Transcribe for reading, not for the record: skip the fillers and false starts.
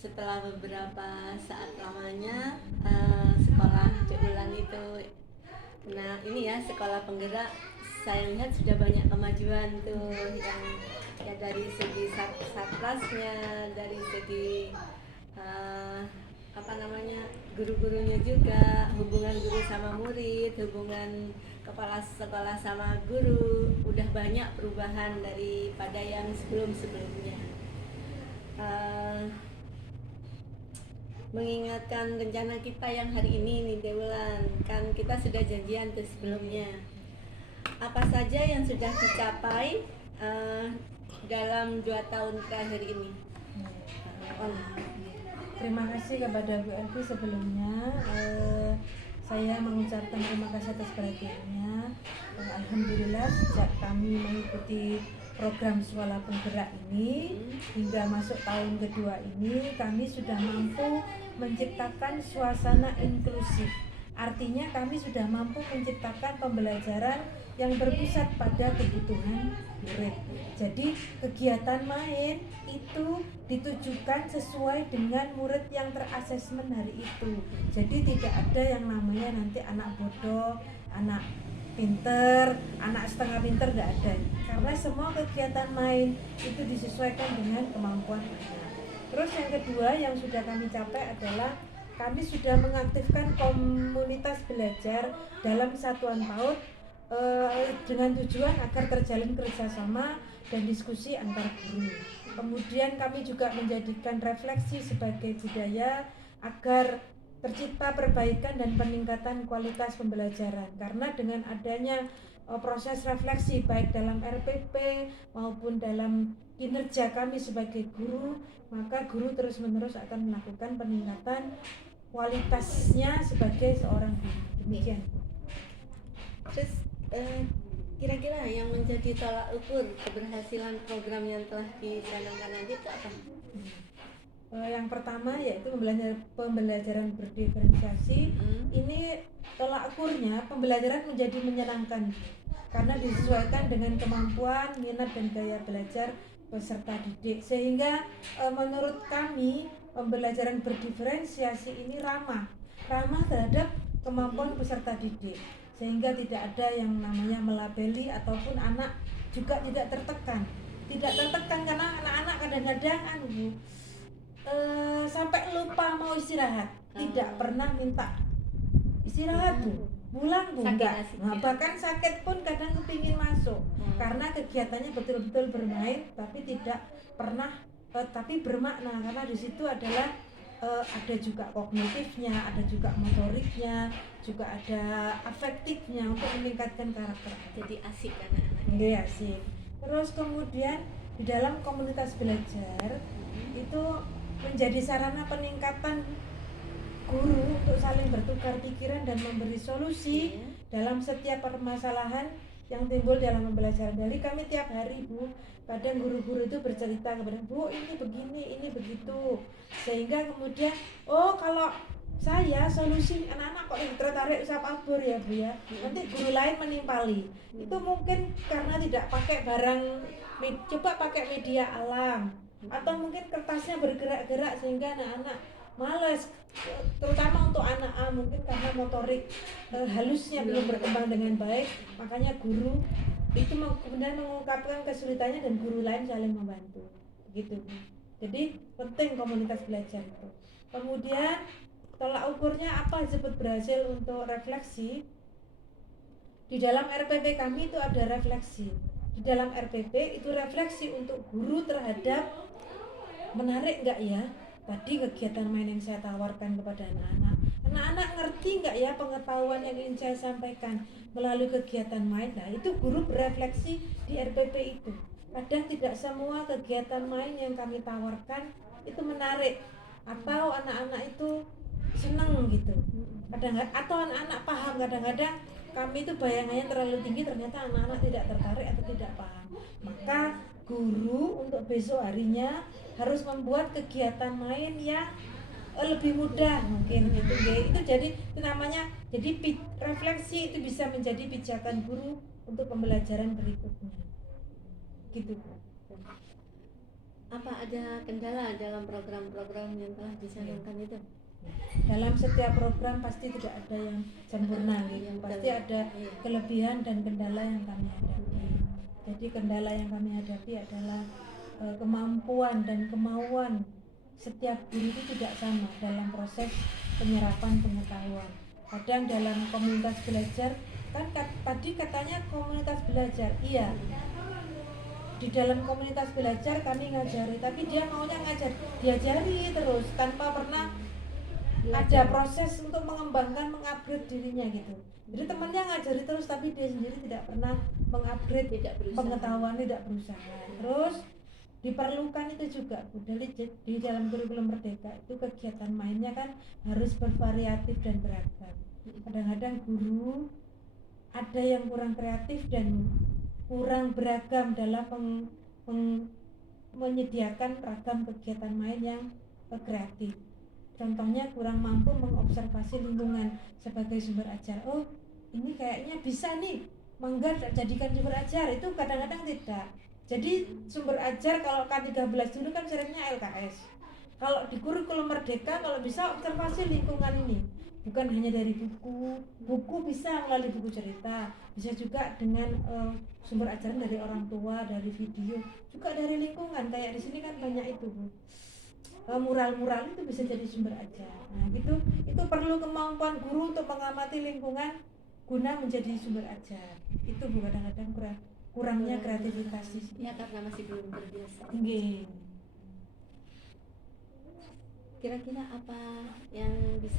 setelah beberapa saat lamanya sekolah Cik Wulan itu, nah ini ya sekolah penggerak, saya lihat sudah banyak kemajuan tuh, yang ya dari segi satlasnya, dari segi guru-gurunya juga, hubungan guru sama murid, hubungan kepala sekolah sama guru, udah banyak perubahan daripada yang sebelum-sebelumnya. Mengingatkan rencana kita yang hari ini nih Dewulan, kan kita sudah janjian tuh sebelumnya. Apa saja yang sudah dicapai dalam 2 tahun terakhir ini? Terima kasih kepada Bu Elvi sebelumnya. Saya mengucapkan terima kasih atas perhatiannya. Alhamdulillah sejak kami mengikuti program Sekolah Penggerak ini hingga masuk tahun kedua ini, kami sudah mampu menciptakan suasana inklusif. Artinya kami sudah mampu menciptakan pembelajaran yang berpusat pada kebutuhan murid. Jadi kegiatan main itu ditujukan sesuai dengan murid yang terasesmen hari itu. Jadi tidak ada yang namanya nanti anak bodoh, anak pinter, anak setengah pinter, tidak ada. Karena semua kegiatan main itu disesuaikan dengan kemampuan anak. Terus yang kedua yang sudah kami capai adalah kami sudah mengaktifkan komunitas belajar dalam satuan PAUD dengan tujuan agar terjalin kerjasama dan diskusi antar guru. Kemudian kami juga menjadikan refleksi sebagai budaya agar tercipta perbaikan dan peningkatan kualitas pembelajaran. Karena dengan adanya proses refleksi baik dalam RPP maupun dalam kinerja kami sebagai guru, maka guru terus-menerus akan melakukan peningkatan kualitasnya sebagai seorang guru. Demikian. Terus kira-kira yang menjadi tolak ukur keberhasilan program yang telah dicanangkan nanti itu apa? Yang pertama yaitu pembelajaran berdiferensiasi. Ini tolak ukurnya pembelajaran menjadi menyenangkan karena disesuaikan dengan kemampuan, minat dan gaya belajar peserta didik, sehingga menurut kami pembelajaran berdiferensiasi ini ramah terhadap kemampuan peserta didik, sehingga tidak ada yang namanya melabeli ataupun anak juga tidak tertekan karena anak-anak kadang-kadang sampai lupa mau istirahat, tidak pernah minta istirahat Bu, pulang Bu, enggak. Nah, bahkan sakit pun kadang kepingin masuk karena kegiatannya betul-betul bermain tapi tidak pernah tapi bermakna, karena di situ adalah ada juga kognitifnya, ada juga motoriknya, juga ada afektifnya untuk meningkatkan karakter. Jadi asik anak-anak. Iya, asik. Terus kemudian di dalam komunitas belajar itu menjadi sarana peningkatan guru untuk saling bertukar pikiran dan memberi solusi dalam setiap permasalahan yang timbul dalam pembelajaran. Jadi kami tiap hari Bu, kadang guru-guru itu bercerita kepada Bu, ini begini, ini begitu, sehingga kemudian kalau saya solusi anak-anak kok tertarik usap abur ya Bu ya, nanti guru lain menimpali. Itu mungkin karena tidak pakai barang, coba pakai media alam, atau mungkin kertasnya bergerak-gerak sehingga anak-anak malas, terutama untuk anak A, mungkin karena motorik halusnya belum berkembang dengan baik, makanya guru itu kemudian mengungkapkan kesulitannya dan guru lain saling membantu, begitu. Jadi penting komunitas belajar itu. Kemudian tolak ukurnya apa disebut berhasil untuk refleksi? Di dalam RPP kami itu ada refleksi. Di dalam RPP itu refleksi untuk guru terhadap menarik enggak ya tadi kegiatan main yang saya tawarkan kepada anak-anak. Anak-anak ngerti enggak ya pengetahuan yang ingin saya sampaikan melalui kegiatan main? Nah, itu guru berefleksi di RPP itu. Kadang tidak semua kegiatan main yang kami tawarkan itu menarik atau anak-anak itu senang gitu. Kadang-kadang atau anak-anak paham, kadang-kadang kami itu bayangannya terlalu tinggi, ternyata anak-anak tidak tertarik atau tidak paham. Maka guru untuk besok harinya harus membuat kegiatan main yang lebih mudah mungkin gitu ya. Itu jadi itu namanya, jadi refleksi itu bisa menjadi pijakan guru untuk pembelajaran berikutnya gitu. apa ada kendala dalam program-program yang telah dicanangkan itu? Dalam setiap program pasti tidak ada yang sempurna gitu. Yang Pasti ada iya. kelebihan dan kendala yang kami hadapi. Jadi kendala yang kami hadapi adalah kemampuan dan kemauan setiap guru itu tidak sama dalam proses penyerapan pengetahuan. Kadang dalam komunitas belajar kan tadi katanya komunitas belajar, iya. Di dalam komunitas belajar kami ngajari, tapi dia maunya diajari terus tanpa pernah ada proses untuk mengembangkan, mengupgrade dirinya gitu. Jadi temannya ngajari terus tapi dia sendiri tidak pernah mengupgrade Tidak berusaha. pengetahuan, tidak berusaha. Terus diperlukan itu juga Bu, di dalam kurikulum Merdeka itu kegiatan mainnya kan harus bervariatif dan beragam. Kadang-kadang guru ada yang kurang kreatif dan kurang beragam dalam menyediakan ragam kegiatan main yang kreatif. Contohnya kurang mampu mengobservasi lingkungan sebagai sumber ajar. Oh, ini kayaknya bisa nih, mangga jadikan sumber ajar. Itu kadang-kadang tidak. Jadi sumber ajar kalau K13 dulu kan syaratnya LKS. Kalau di kurikulum Merdeka kalau bisa observasi lingkungan ini. Bukan hanya dari buku bisa melalui buku cerita, bisa juga dengan sumber ajaran dari orang tua, dari video, juga dari lingkungan. Kayak di sini kan banyak itu Bu. Mural-mural itu bisa jadi sumber ajar. Nah, itu perlu kemampuan guru untuk mengamati lingkungan guna menjadi sumber ajar. Itu Bu kadang-kadang kurangnya kreativitas di sini. Ya karena masih belum terbiasa. Nggih. Kira-kira apa yang bisa